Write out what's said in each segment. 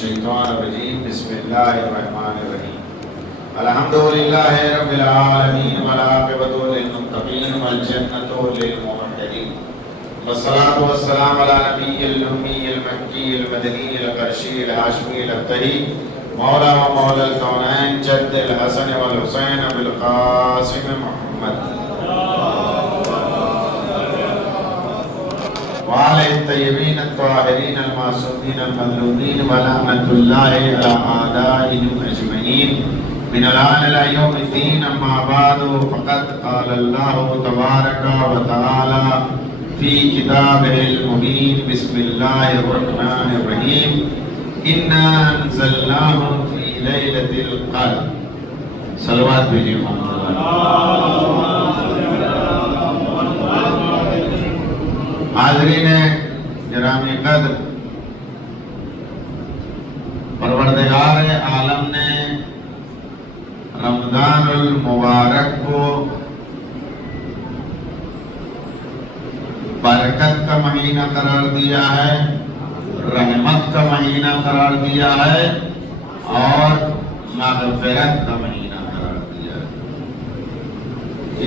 الشیطان الرجیم بسم اللہ الرحمن الرحیم الحمدللہ رب العالمین والعاقبۃ للمتقین والجنۃ للمحتدین والصلاة والسلام علی نبی الأمی المکی المدنی القرشی الہاشمی الابتری مولا و مولا الکونین جد الحسن والحسین بالقاسم محمد وعلى الطيبين الطاهرين المعصومين المظلومين ولعنة الله على أعدائهم أجمعين من الآن إلى يوم الدين. أما بعد فقد قال الله تبارك وتعالى في كتابه المبين بسم الله الرحمن الرحيم إنا أنزلناه في ليلة القدر. صلوات بجي محمد. حاضرین گرامی قدر، پروردگار عالم نے رمضان المبارک کو برکت کا مہینہ قرار دیا ہے، رحمت کا مہینہ قرار دیا ہے اور مغفرت کا مہینہ قرار دیا ہے.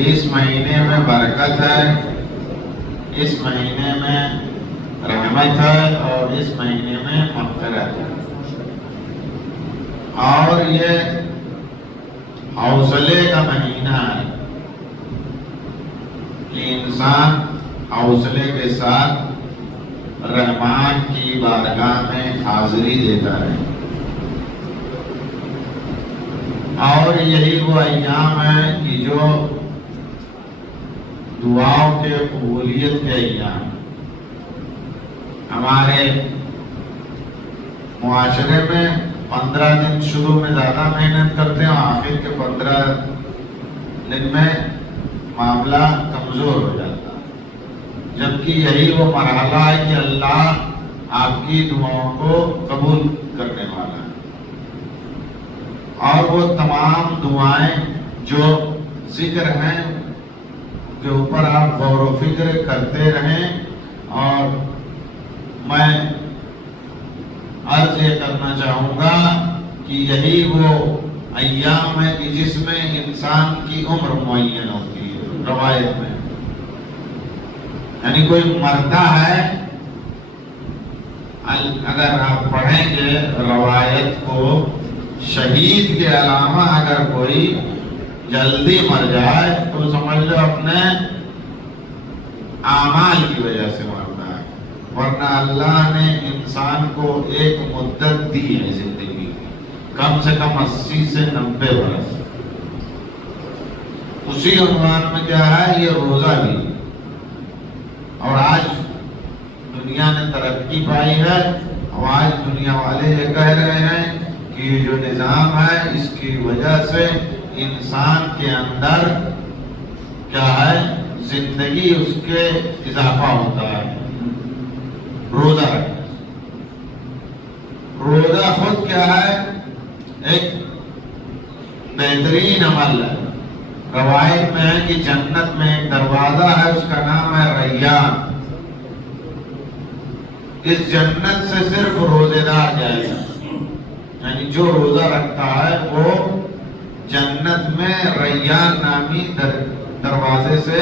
اس مہینے میں برکت ہے، اس مہینے میں رحمت ہے اور اس مہینے میں مغفرت ہے. اور یہ حوصلے کا مہینہ ہے کہ انسان حوصلے کے ساتھ رحمان کی بارگاہ میں حاضری دیتا ہے. اور یہی وہ ایام ہے کہ جو دعاؤں کے قبولیت کے ایام. ہمارے معاشرے میں 15 دن شروع میں زیادہ محنت کرتے ہیں اور آخر کے 15 دن میں معاملہ کمزور ہو جاتا ہے، جبکہ یہی وہ مرحلہ ہے کہ اللہ آپ کی دعاؤں کو قبول کرنے والا ہے. اور وہ تمام دعائیں جو ذکر ہیں کے اوپر آپ غور و فکر کرتے رہیں. اور میں عرض یہ کرنا چاہوں گا کہ یہی وہ ایام ہے کہ جس میں انسان کی عمر معین ہوتی ہے. روایت میں یعنی کوئی مرتا ہے، اگر آپ پڑھیں گے روایت کو، شہید کے علاوہ اگر کوئی جلدی مر جائے تو سمجھ لو اپنے اعمال کی وجہ سے مرتا ہے، ورنہ اللہ نے انسان کو ایک مدت دی ہے زندگی کی، کم سے کم 80 سے 90 برس. اسی عنوان میں کیا ہے، یہ روزہ بھی. اور آج دنیا نے ترقی پائی ہے اور آج دنیا والے یہ کہہ رہے ہیں کہ یہ جو نظام ہے اس کی وجہ سے انسان کے اندر کیا ہے، زندگی اس کے اضافہ ہوتا ہے. روزہ رکھنا، روزہ خود کیا ہے، ایک بہترین عمل ہے. روایت میں ہے کہ جنت میں ایک دروازہ ہے، اس کا نام ہے ریان. اس جنت سے صرف روزے دار جائے گا، یعنی جو روزہ رکھتا ہے وہ جنت میں ریان نامی دروازے سے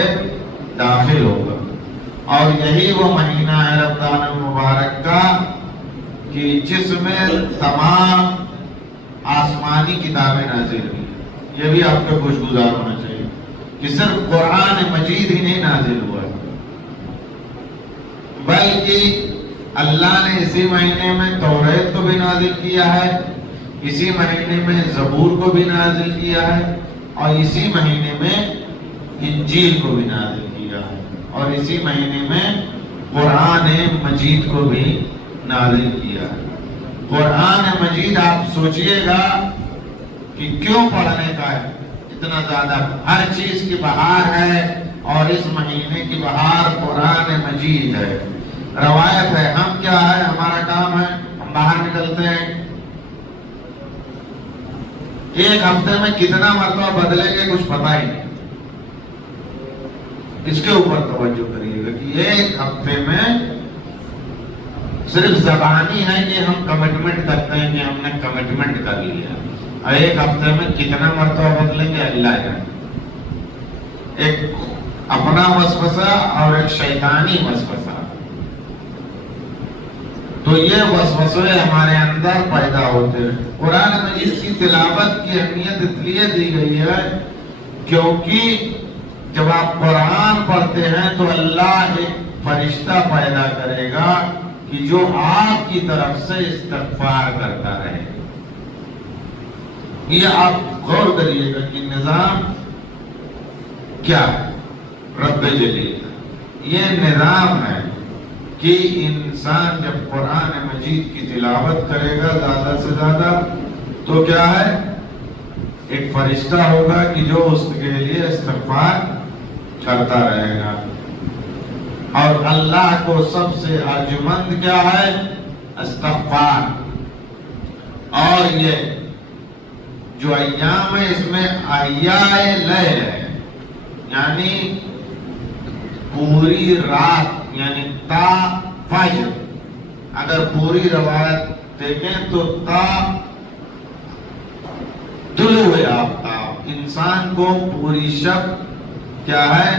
داخل ہوگا. اور یہی وہ مہینہ ہے رمضان المبارک کا کہ جس میں تمام آسمانی کتابیں نازل ہوئی. یہ بھی آپ کو خوش گزار ہونا چاہیے کہ صرف قرآن مجید ہی نہیں نازل ہوا ہے، بلکہ اللہ نے اسی مہینے میں توریت کو بھی نازل کیا ہے، اسی مہینے میں زبور کو بھی نازل کیا ہے، اور اسی مہینے میں انجیل کو بھی نازل کیا ہے، اور اسی مہینے میں قرآن مجید کو بھی نازل کیا ہے. قرآن مجید آپ سوچئے گا کہ کیوں پڑھنے کا ہے اتنا زیادہ. ہر چیز کی بہار ہے اور اس مہینے کی بہار قرآن مجید ہے. روایت ہے، ہم کیا ہے، ہمارا کام ہے، ہم باہر نکلتے ہیں، ایک ہفتے میں کتنا مرتبہ بدلیں گے کچھ پتہ ہی نہیں. اس کے اوپر توجہ کریے گا کہ ایک ہفتے میں صرف زبانی ہے کہ ہم کمٹمنٹ کرتے ہیں کہ ہم نے کمٹمنٹ کر لیا، اور ایک ہفتے میں کتنا مرتبہ بدلیں گے اللہ جانے۔ ایک اپنا وسوسہ اور ایک شیطانی وسوسہ، تو یہ وسوسے ہمارے اندر پیدا ہوتے ہیں۔ قرآن مجید کی تلاوت کی اہمیت اس لیے دی گئی ہے کیونکہ جب آپ قرآن پڑھتے ہیں تو اللہ ایک فرشتہ پیدا کرے گا کہ جو آپ کی طرف سے استغفار کرتا رہے۔ یہ آپ غور کریے گا کہ نظام کیا ہے رب جلیل کا۔ یہ نظام ہے کہ انسان جب قرآن مجید کی تلاوت کرے گا زیادہ سے زیادہ تو کیا ہے، ایک فرشتہ ہوگا کہ جو اس کے لیے استغفار کرتا رہے گا۔ اور اللہ کو سب سے ارجمند کیا ہے، استغفار۔ اور یہ جو ایام ہے اس میں احیاء لیل ہے، یعنی پوری رات، یعنی تا فجر۔ اگر پوری روایت دیکھیں تو تا طلوع آفتاب، انسان کو پوری شب کیا ہے،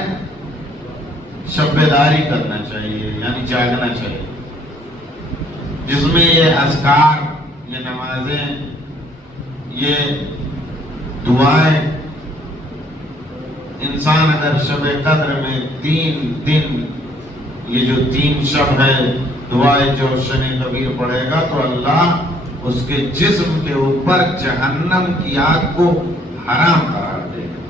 شب بیداری کرنا چاہیے، یعنی جاگنا چاہیے، جس میں یہ اذکار، یہ نمازیں، یہ دعائیں۔ انسان اگر شب قدر میں 3 دن، یہ جو 3 شب ہے، دعائے جو شن کبیر پڑھے گا تو اللہ اس کے جسم کے اوپر جہنم کی آگ کو حرام قرار دے گا۔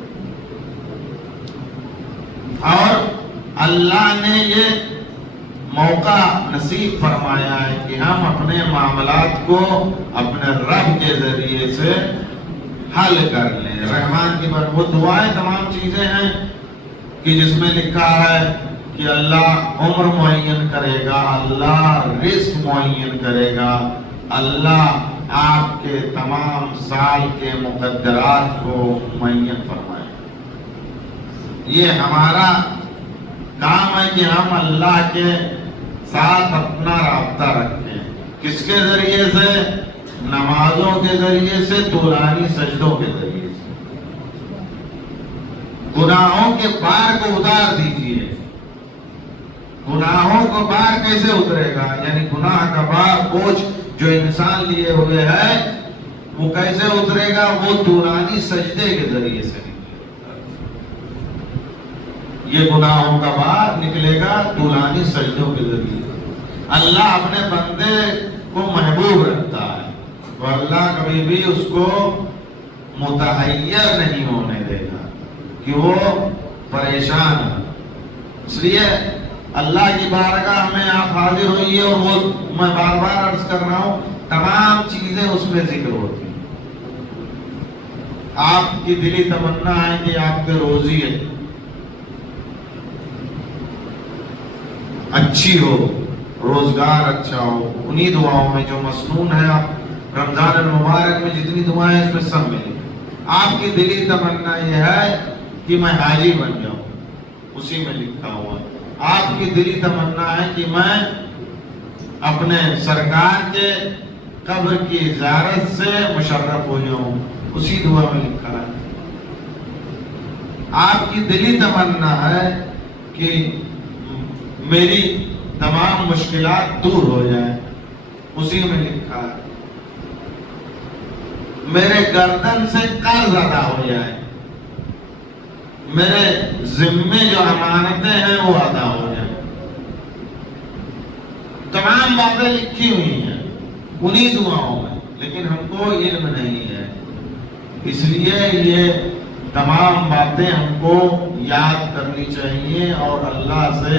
اور اللہ نے یہ موقع نصیب فرمایا ہے کہ ہم اپنے معاملات کو اپنے رب کے ذریعے سے حل کر لیں۔ رحمان کی بات، وہ دعائیں تمام چیزیں ہیں کہ جس میں لکھا ہے کہ اللہ عمر معین کرے گا، اللہ رزق معین کرے گا، اللہ آپ کے تمام سال کے مقدرات کو معین فرمائے۔ یہ ہمارا کام ہے کہ ہم اللہ کے ساتھ اپنا رابطہ رکھیں۔ کس کے ذریعے سے؟ نمازوں کے ذریعے سے، طولانی سجدوں کے ذریعے سے۔ گناہوں کے بار کو اتار دیجیے۔ گناہوں کا بار کیسے اترے گا؟ یعنی گناہ کا بار، بوجھ جو انسان لیے ہوئے ہے وہ کیسے اترے گا؟ وہ طولانی سجدے کے ذریعے سے یہ گناہوں کا بار نکلے گا، طولانی سجدوں کے ذریعے۔ اللہ اپنے بندے کو محبوب رکھتا ہے تو اللہ کبھی بھی اس کو متحیر نہیں ہونے دے گا کہ وہ پریشان ہے۔ اس لیے اللہ کی بارگاہ میں آپ حاضر ہوئیے، اور وہ میں بار بار عرض کر رہا ہوں، تمام چیزیں اس میں ذکر ہوتی ہیں۔ آپ کی دلی تمنا ہے کہ آپ کے روزی اچھی ہو، روزگار اچھا ہو، انہی دعاؤں میں جو مسنون ہے، آپ رمضان المبارک میں جتنی دعائیں ہیں اس میں سب ملیں۔ آپ کی دلی تمنا یہ ہے کہ میں حاجی بن جاؤں، اسی میں لکھا ہوا ہے۔ آپ کی دلی تمنا ہے کہ میں اپنے سرکار کے قبر کی زیارت سے مشرف ہو جاؤں، اسی دعا میں لکھا ہے۔ آپ کی دلی تمنا ہے کہ میری تمام مشکلات دور ہو جائیں، اسی میں لکھا ہے۔ میرے گردن سے قرض ادا ہو جائے، میرے ذمے جو امانتیں ہیں وہ ادا ہو جائیں۔ تمام باتیں لکھی ہوئی ہیں انہی دعاؤں میں، لیکن ہم کو علم نہیں ہے، اس لیے یہ تمام باتیں ہم کو یاد کرنی چاہیے اور اللہ سے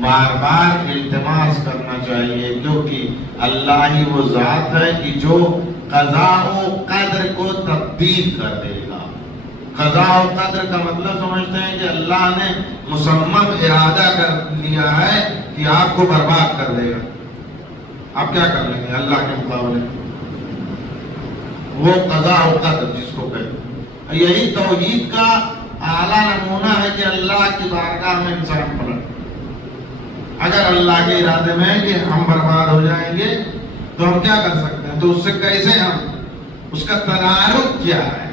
بار بار التماس کرنا چاہیے، کیونکہ اللہ ہی وہ ذات ہے کہ جو قضاء و قدر کو تبدیل کر دے گا۔ قضاء و قدر کا مطلب سمجھتے ہیں کہ اللہ نے مصمم ارادہ کر لیا ہے کہ آپ کو برباد کر دے گا، آپ کیا کر لیں گے اللہ کے مقابلے؟ وہ قضاء و قدر جس کو کہتے ہیں۔ یہی توحید کا اعلیٰ نمونہ ہے کہ اللہ کی بارگاہ میں انسان پلٹ۔ اگر اللہ کے ارادے میں ہے کہ ہم برباد ہو جائیں گے تو ہم کیا کر سکتے ہیں؟ تو اس سے کیسے ہم، اس کا تدارک کیا ہے؟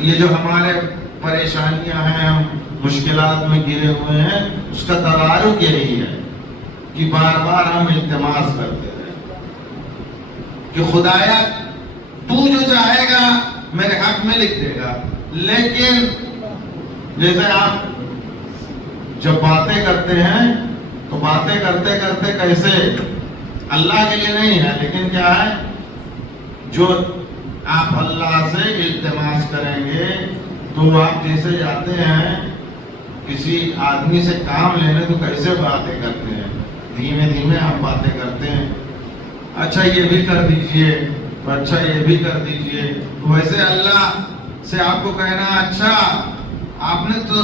یہ جو ہمارے پریشانیاں ہیں، ہم مشکلات میں گرے ہوئے ہیں، اس کا تدارک یہی ہے کہ بار بار ہم التماس کرتے ہیں کہ خدایا تو جو چاہے گا میرے حق میں لکھ دے گا. لیکن جیسے آپ جب باتیں کرتے ہیں تو باتیں کرتے کرتے کیسے اللہ کے لیے نہیں ہے، لیکن کیا ہے، جو آپ اللہ سے التماس کریں گے تو آپ جیسے جاتے ہیں کسی آدمی سے کام لینے تو کیسے باتیں کرتے ہیں، دھیمے دھیمے آپ باتیں کرتے ہیں، اچھا یہ بھی کر دیجئے، اچھا یہ بھی کر دیجئے. تو ویسے اللہ سے آپ کو کہنا، اچھا آپ نے تو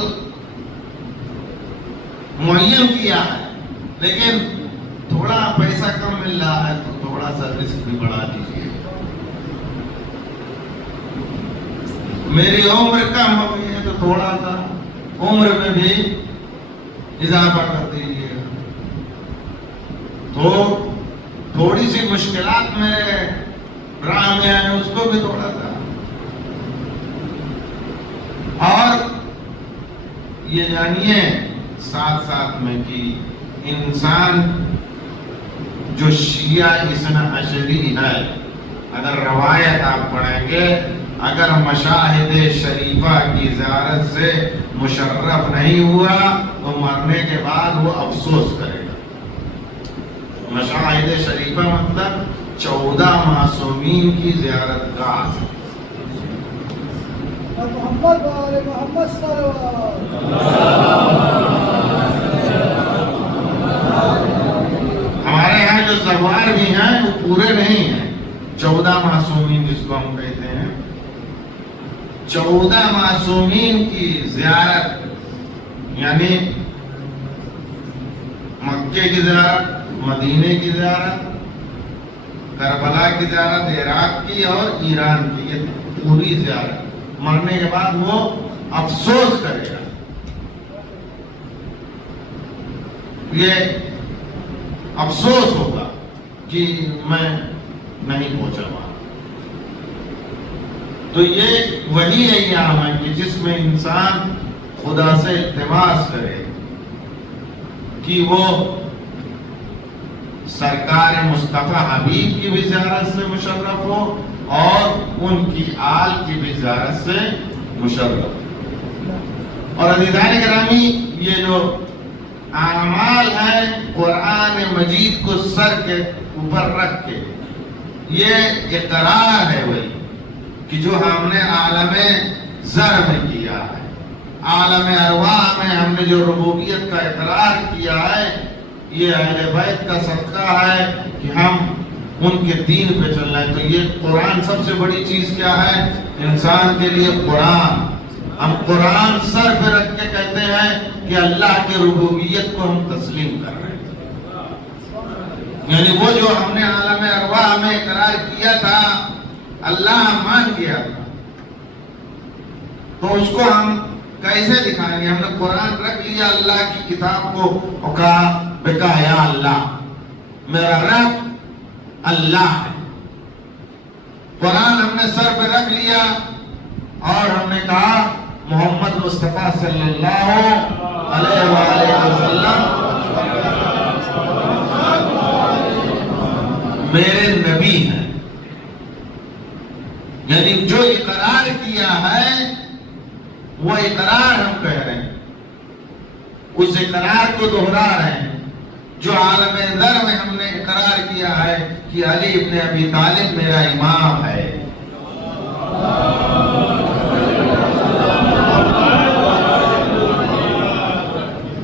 معین کیا ہے لیکن تھوڑا پیسہ کم مل رہا ہے تو تھوڑا سا رزق بھی بڑھا دیجیے، میری عمر کم ہو گئی ہے تو تھوڑا سا عمر میں بھی اضافہ کر دیجیے. تو تھوڑی سی مشکلات میرے راہ میں آئے اس کو بھی تھوڑا سا. اور یہ جانیے ساتھ ساتھ میں کہ انسان جو شیعہ اثنا عشری ہے، اگر روایت آپ پڑھیں گے، اگر مشاہد شریفہ کی زیارت سے مشرف نہیں ہوا تو مرنے کے بعد وہ افسوس کرے گا. مشاہد شریفہ مطلب 14 معصومین کی زیارت گاہ. ہمارے یہاں جو زوار بھی ہیں وہ پورے نہیں ہیں. 14 معصومین جس کو ہم کہتے ہیں، 14 معصومین کی زیارت، یعنی مکے کی زیارت، مدینے کی زیارت، کربلا کی زیارت، عراق کی اور ایران کی، یہ پوری زیارت. مرنے کے بعد وہ افسوس کرے گا، یہ افسوس ہوگا کہ میں نہیں پہنچا وہاں. تو یہ وہی ایام ہے کہ جس میں انسان خدا سے التماس کرے کہ وہ سرکار مصطفیٰ حبیب کی بھی زیارت سے مشرف ہو اور ان کی آل کی بھی زیارت سے مشرف. اور عزیزان گرامی، یہ جو اعمال ہیں قرآن مجید کو سر کے اوپر رکھ کے، یہ اقرار ہے وہی کہ جو ہم نے عالم زر میں کیا ہے، عالم ارواح میں ہم نے جو ربوبیت کا اقرار کیا ہے، یہ اہل بیت کا صدقہ ہے کہ ہم ان کے دین پہ چل رہے ہیں. تو یہ قرآن سب سے بڑی چیز کیا ہے انسان کے لیے؟ قرآن. ہم قرآن سر پہ رکھ کے کہتے ہیں کہ اللہ کی ربوبیت کو ہم تسلیم کر رہے ہیں. یعنی وہ جو ہم نے عالم ارواح میں اقرار کیا تھا، اللہ مان گیا تھا، تو اس کو ہم کیسے دکھائیں گے؟ ہم نے قرآن رکھ لیا اللہ کی کتاب کو اور کہا یا اللہ، میرا رب اللہ ہے. قرآن ہم نے سر پہ رکھ لیا اور ہم نے کہا محمد مصطفیٰ صلی اللہ علیہ وآلہ وسلم میرے نبی ہیں. یعنی جو اقرار کیا ہے وہ اقرار ہم کہہ رہے ہیں، اس اقرار کو دہرا رہے ہیں. جو عالم ذر میں ہم نے اقرار کیا ہے کہ علی ابن ابی طالب میرا امام ہے،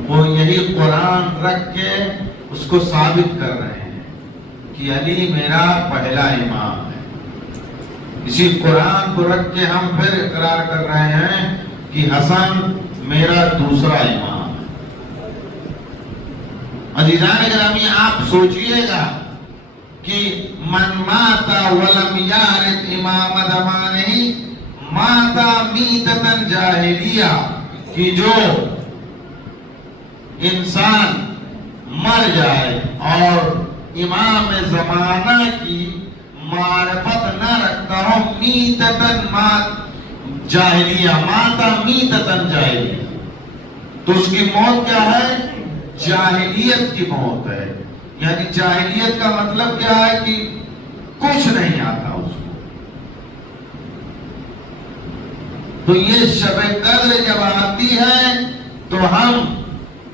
وہ یہی قرآن رکھ کے اس کو ثابت کر رہے ہیں کہ علی میرا پہلا امام ہے. اسی قرآن کو رکھ کے ہم پھر اقرار کر رہے ہیں کہ حسن میرا دوسرا امام. عزیزان گرامی، آپ سوچئے گا کہ من ماتا ولم یارث امام زمانہ ماتا میتۃ جاہلیہ، کہ جو انسان مر جائے اور امام زمانہ کی معرفت نہ رکھتا ہو، میتتن مات جاہلیہ، ماتا میتتن جاہلیہ، تو اس کی موت کیا ہے؟ جاہلیت کی موت ہے. یعنی جاہلیت کا مطلب کیا ہے کہ کچھ نہیں آتا اس کو. تو یہ شب قدر جب آتی ہے تو ہم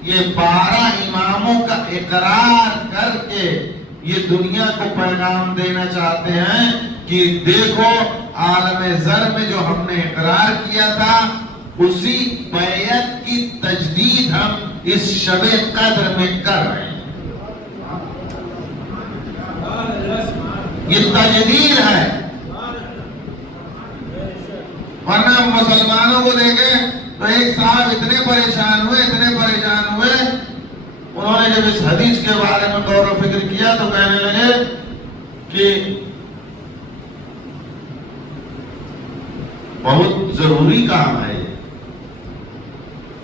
یہ 12 اماموں کا اقرار کر کے یہ دنیا کو پیغام دینا چاہتے ہیں کہ دیکھو عالم زر میں جو ہم نے اقرار کیا تھا اسی بیعت کی تجدید ہم اس شب قدر میں کر رہے ہیں. یہ تجدید ہے. ورنہ مسلمانوں کو دیکھیں تو ایک صاحب اتنے پریشان ہوئے، انہوں نے جب اس حدیث کے بارے میں غور و فکر کیا تو کہنے لگے کہ بہت ضروری کام ہے.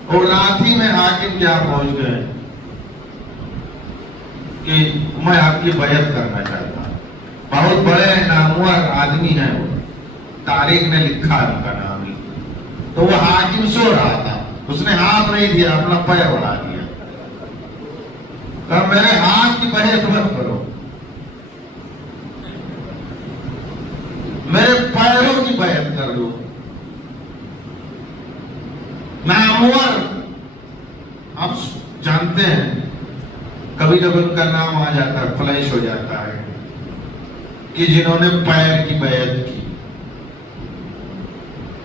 اور رات ہی میں حاکم کیا پہنچ گئے کہ میں آپ کی بیعت کرنا چاہتا ہوں. بہت بڑے نامور آدمی ہیں، وہ تاریخ نے لکھا ان کا نام ہی. تو وہ حاکم سو رہا تھا، اس نے ہاتھ نہیں دیا، اپنا پیر بڑھا دیا. کہا میرے ہاتھ کی بیعت مت کرو، میرے پیروں کی بیعت کر لو. نامور آپ جانتے ہیں کبھی کبھی ان کا نام آ جاتا ہے، فلیش ہو جاتا ہے کہ جنہوں نے پیر کی بیعت کی.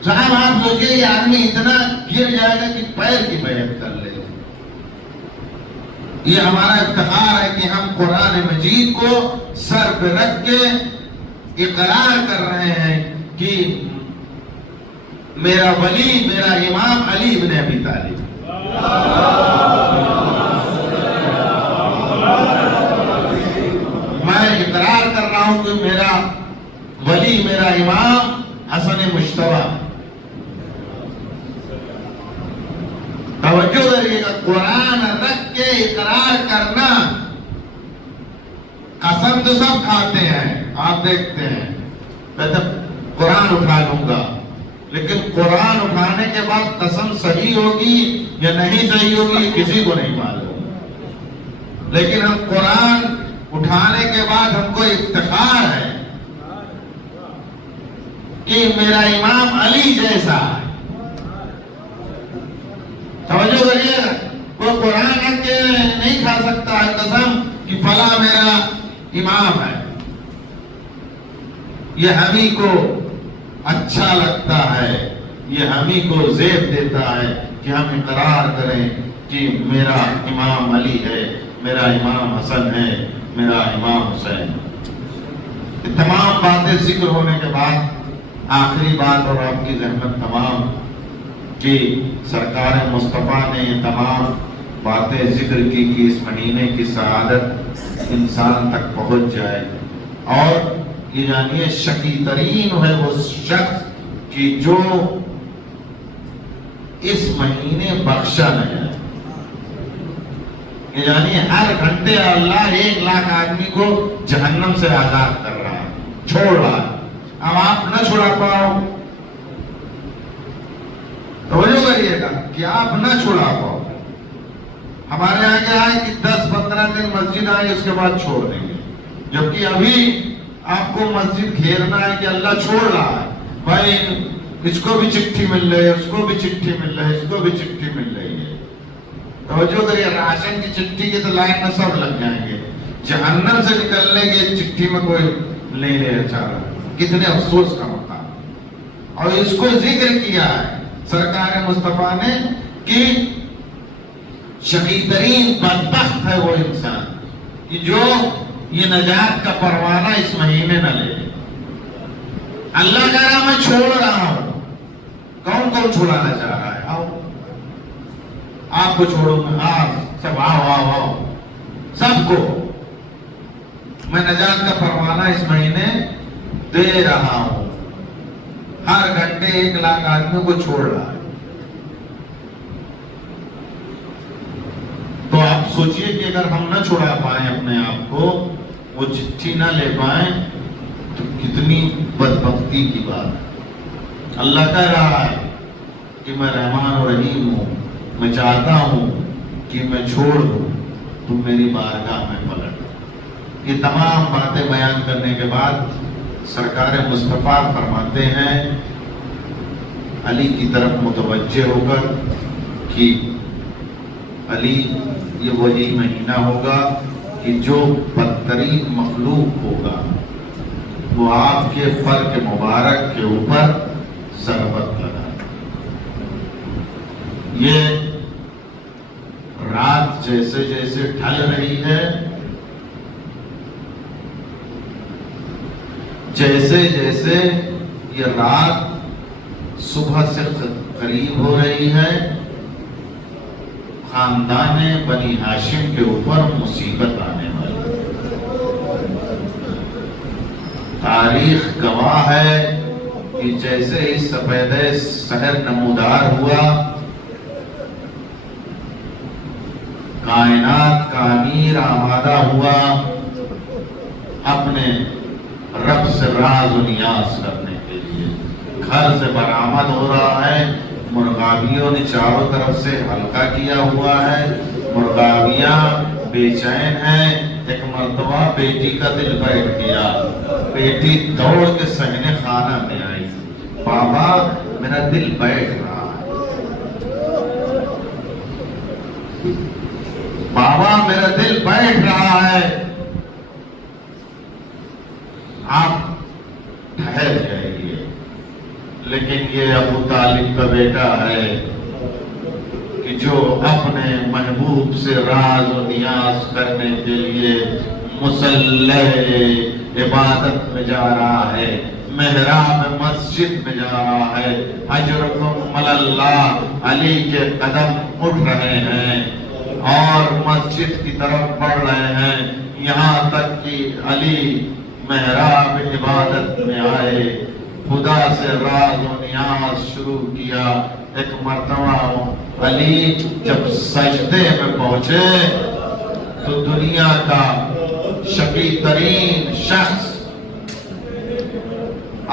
صاحب آپ سوچئے یہ آدمی اتنا گر جائے گا کہ پیر کی بیعت کر لے. یہ ہمارا افتخار ہے کہ ہم قرآن مجید کو سر پہ رکھ کے اقرار کر رہے ہیں کہ میرا ولی، میرا امام علی بن ابی طالب. میں اقرار کر رہا ہوں کہ میرا ولی، میرا امام حسن مجتبی. توجہ کریے گا، قرآن رکھ کے اقرار کرنا. قسم تو سب کھاتے ہیں، آپ دیکھتے ہیں کہتے قرآن اٹھا لوں گا، لیکن قرآن اٹھانے کے بعد قسم صحیح ہوگی یا نہیں صحیح ہوگی کسی کو نہیں معلوم. لیکن ہم قرآن اٹھانے کے بعد ہم کو افتخار ہے کہ میرا امام علی جیسا ہے. توجہ کریے، وہ قرآن رکھ کے نہیں کھا سکتا ہے قسم کہ فلاں میرا امام ہے. یہ ہمیں کو اچھا لگتا ہے، یہ ہمیں کو زیب دیتا ہے کہ ہم اقرار کریں کہ میرا امام علی ہے، میرا امام حسن ہے، میرا امام حسین. تمام باتیں ذکر ہونے کے بعد آخری بات اور آپ کی زحمت تمام کہ سرکار مصطفیٰ نے یہ تمام باتیں ذکر کی کہ اس مہینے کی سعادت انسان تک پہنچ جائے. اور یہ جانیے شقی ترین ہے وہ شخص کہ جو اس مہینے بخشا نہ جائے. یہ جانیے ہر گھنٹے اللہ 1 لاکھ آدمی کو جہنم سے آزاد کر رہا ہے، چھوڑ رہا ہے. اب آپ نہ چھڑا پاؤ، توجہ کریے گا کہ آپ نہ چھڑا پاؤ. ہمارے یہاں کیا ہے کہ 10-15 دن مسجد آئے اس کے بعد چھوڑ دیں گے، جبکہ ابھی آپ کو مسجد گھیرنا ہے کہ اللہ چھوڑ رہا ہے. بھائی اس کو بھی چٹھی مل رہی ہے، اس کو بھی چٹھی مل رہی ہے، اس کو بھی چٹھی مل رہی ہے. توجہ کریے، راشن کی چٹھی کی تو لائن میں سب لگ جائیں گے. جہنم سے نکلنے کی چٹھی میں کوئی نہیں رہے چاہا. کتنے افسوس کا مقام. اور اس کو ذکر کیا ہے سرکار مصطفیٰ نے کہ شقی ترین بدبخت ہے وہ انسان کہ جو یہ نجات کا پروانہ اس مہینے نہ لے. اللہ کہہ رہا میں چھوڑ رہا ہوں. کون کون چھوڑانا چاہ رہا ہے؟ آؤ آپ کو چھوڑوں گا. آپ سب آؤ آؤ آؤ، سب کو میں نجات کا پروانہ اس مہینے دے رہا ہوں. ہر گھنٹے 1 لاکھ آدمیوں کو چھوڑ رہا ہے. سوچئے کہ اگر ہم نہ چھڑا پائیں اپنے آپ کو، وہ چٹھی نہ لے پائیں تو کتنی بدبختی کی بات ہے۔ اللہ کہہ رہا ہے کہ میں رحمان و رحیم ہوں، میں چاہتا ہوں کہ میں چھوڑ دوں، تم میری بارگاہ میں پلٹ۔ یہ تمام باتیں بیان کرنے کے بعد سرکار مصطفیٰ فرماتے ہیں علی کی طرف متوجہ ہو کر کہ علی، یہ وہی مہینہ ہوگا کہ جو بدترین مخلوق ہوگا وہ آپ کے فر کے مبارک کے اوپر ضربت لگا۔ یہ رات جیسے جیسے ڈھل رہی ہے، جیسے جیسے یہ رات صبح سے قریب ہو رہی ہے، خاندان بنی ہاشم کے اوپر مصیبت آنے والی۔ تاریخ گواہ ہے کہ جیسے ہی سپیدہ سحر نمودار ہوا، کائنات کا امیر آمادہ ہوا اپنے رب سے راز و نیاز کرنے کے لیے۔ گھر سے برآمد ہو رہا ہے، مرغابیوں نے چاروں طرف سے حلقہ کیا ہوا ہے، مرغابیاں بے چین ہیں۔ ایک مرتبہ بیٹی کا دل بیٹھ گیا، بیٹی دوڑ کے صحن خانہ میں آئی، بابا میرا دل بیٹھ رہا ہے، بابا میرا دل بیٹھ رہا ہے، آپ ٹھہر جائیے۔ لیکن یہ ابو طالب کا بیٹا ہے کہ جو اپنے محبوب سے راز و نیاز کرنے کے لیے مصلی عبادت میں جا رہا ہے، محراب مسجد میں جا رہا ہے۔ اجرکم اللہ، علی کے قدم اٹھ رہے ہیں اور مسجد کی طرف بڑھ رہے ہیں، یہاں تک کہ علی محراب عبادت میں آئے، خدا سے راز و نیاز شروع کیا۔ ایک مرتبہ علی جب سجدے میں پہنچے تو دنیا کا شقی ترین شخص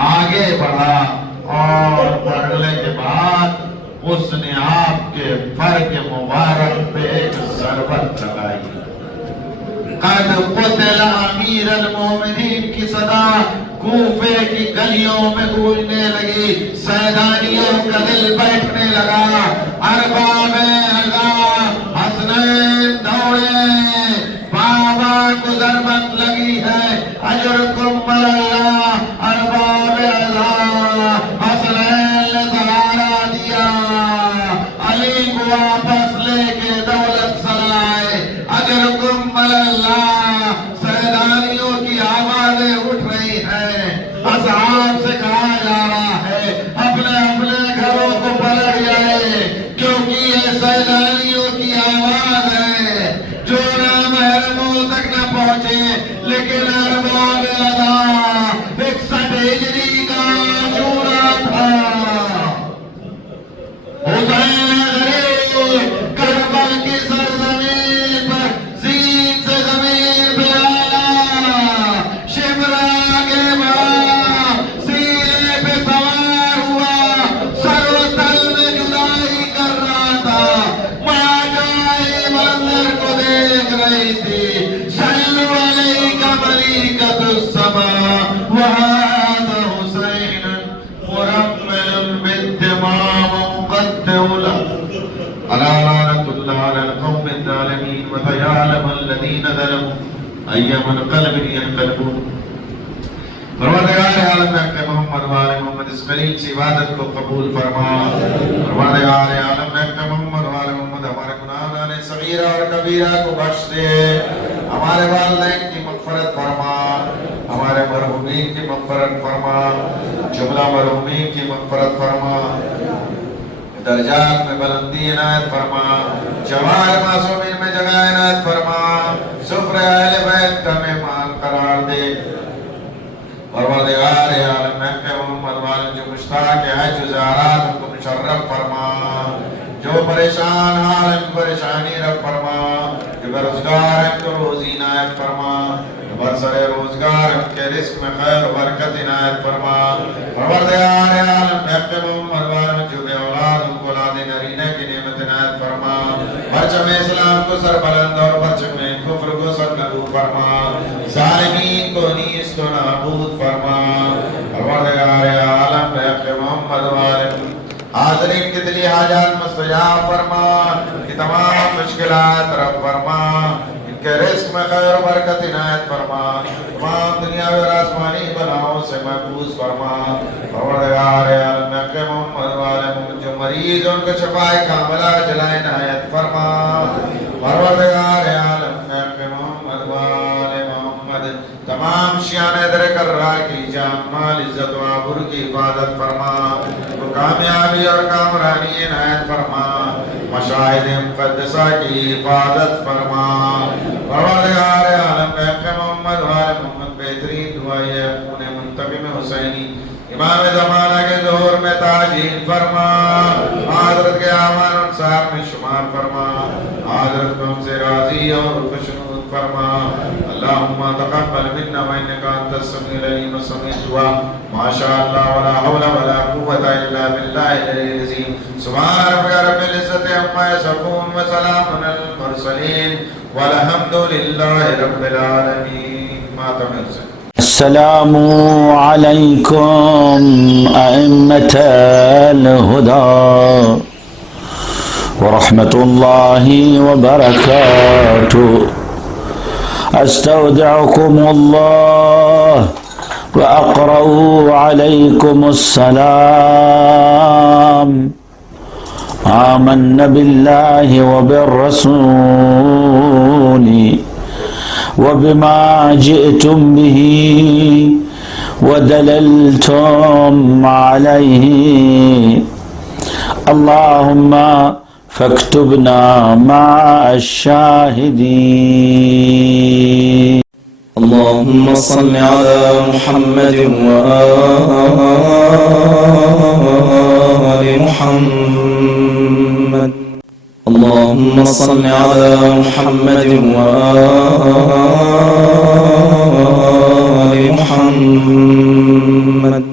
آگے بڑھا اور بڑھنے کے بعد اس نے آپ کے فر کے مبارک پہ ایک ضربت لگائی۔ قد قتل امیر المومنین کی صدا کوفے کی گلیوں میں گونجنے لگی، سیدانیوں کا دل بیٹھنے لگا، ارباب اعظام حسنین دوڑے، بابا کو ضربت لگی ہے، اجرکم اللہ، ارباب اعظام حسنین نے سہارا دیا، علی کو واپس لے کے دولت سرائے، اجرکم اللہ، سیدانیوں کی آوازیں اٹھ رہی ہیں، اصحاب سے کہا جا رہا ہے اپنے اپنے گھروں کو پلٹ جائے، کیونکہ یہ سیدانیوں کی آواز ہے جو نامحرموں تک نہ پہنچے۔ لیکن ارباب اعظام 61 ہجری کا عاشورہ تھا، حسین غریب کربل کی سرزمین پر زین سے زمین پہ آیا، شمر آگے بڑھا، سینے پہ سوار ہوا، سر و تل میں جدائی کر رہا تھا، ماں جائے منظر کو دیکھ رہی تھی، صلو علیکہ ملیکۃ السماء وہذا حسین مرمل بالدماء مقدم له الا لعنۃ اللہ علی القوم الظالمین وسيعلم الذین ظلموا ای منقلب ینقلبون۔ پروردگار عالم کہ محمد وآل محمد اس قریب سی عبادت کو قبول فرما۔ پروردگار عالم کہ محمد وآل محمد ہمارے گناہان صغیرہ اور کبیرہ کو بخش دے، ہمارے والدین کی مغفرت فرما، ہمارے مرحومین کی مغفرت فرما، جملہ مرحومین کی مغفرت فرما، درجات میں بلندی عنایت فرما، جوار معصومین میں جگہ عنایت فرما، سفر اہل بیت کا مہمان قرار دے۔ پروردگار عالم کہ محمد والے جو مشتاق ہے جو زیارات ان کو مشرف فرما، جو پریشان حال ان کو پریشانی رب فرما، جو روزگار ان کو روزی عنایت فرما، برسر روزگار ان کے رزق میں خیر و برکت عنایت فرما، پروردگار عالم محق محمد والم جو بے اولاد ان کو اولاد نرینہ کی نعمت عنایت فرما، پرچم اسلام کو سر بلند اور پرچم کفر کو سر نبود فرما، ظالمین کو نیست و نابود فرما، پروردگار عالم محق محمد والم حاضرین کی دلی حاجات مستجاب فرما، کی تمام مشکلات رب فرما، ان کے رزق میں خیر و برکت عنایت فرما، تمام دنیا و آسمانی بلاؤں سے محفوظ فرما، پروردگار عالم حق محمد والم جو مریض ان کو شفائے کاملہ جلائے عنایت فرما، پروردگار عالم حق محمد والم محمد تمام شیان در کررا کی جان مال عزت و آبرو کی حفاظت فرما، کامیابی اور کامرانی عنایت فرما، مشاہد مقدسہ کی حفاظت فرما، پروردگار عالم حق محمد والم محمد بہترین دعائی ہے خون منتقم حسینی امام زمانہ کے ظہور میں تعجیل فرما، حضرت کے آمان انصار میں شمار فرما، حضرت کو ہم سے راضی اور خوشنود فرما، اللہم تقبل منا وانک انت السمیع العلیم السمیع الدعاء، ما شاء اللہ ولا حول ولا قوة الا باللہ العلی العظیم، سبحان ربک رب العزت عما یصفون وسلام علی المرسلین والحمد للہ رب العالمین۔ ماتم حسین۔ السلام عليكم أئمة الهدى ورحمة الله وبركاته، أستودعكم الله وأقرأ عليكم السلام، آمنا بالله وبالرسول وبما جئتم به ودللتم عليه، اللهم فاكتبنا مع الشاهدين۔ اللهم صل على محمد وآل محمد، اللهم صل على محمد وآل محمد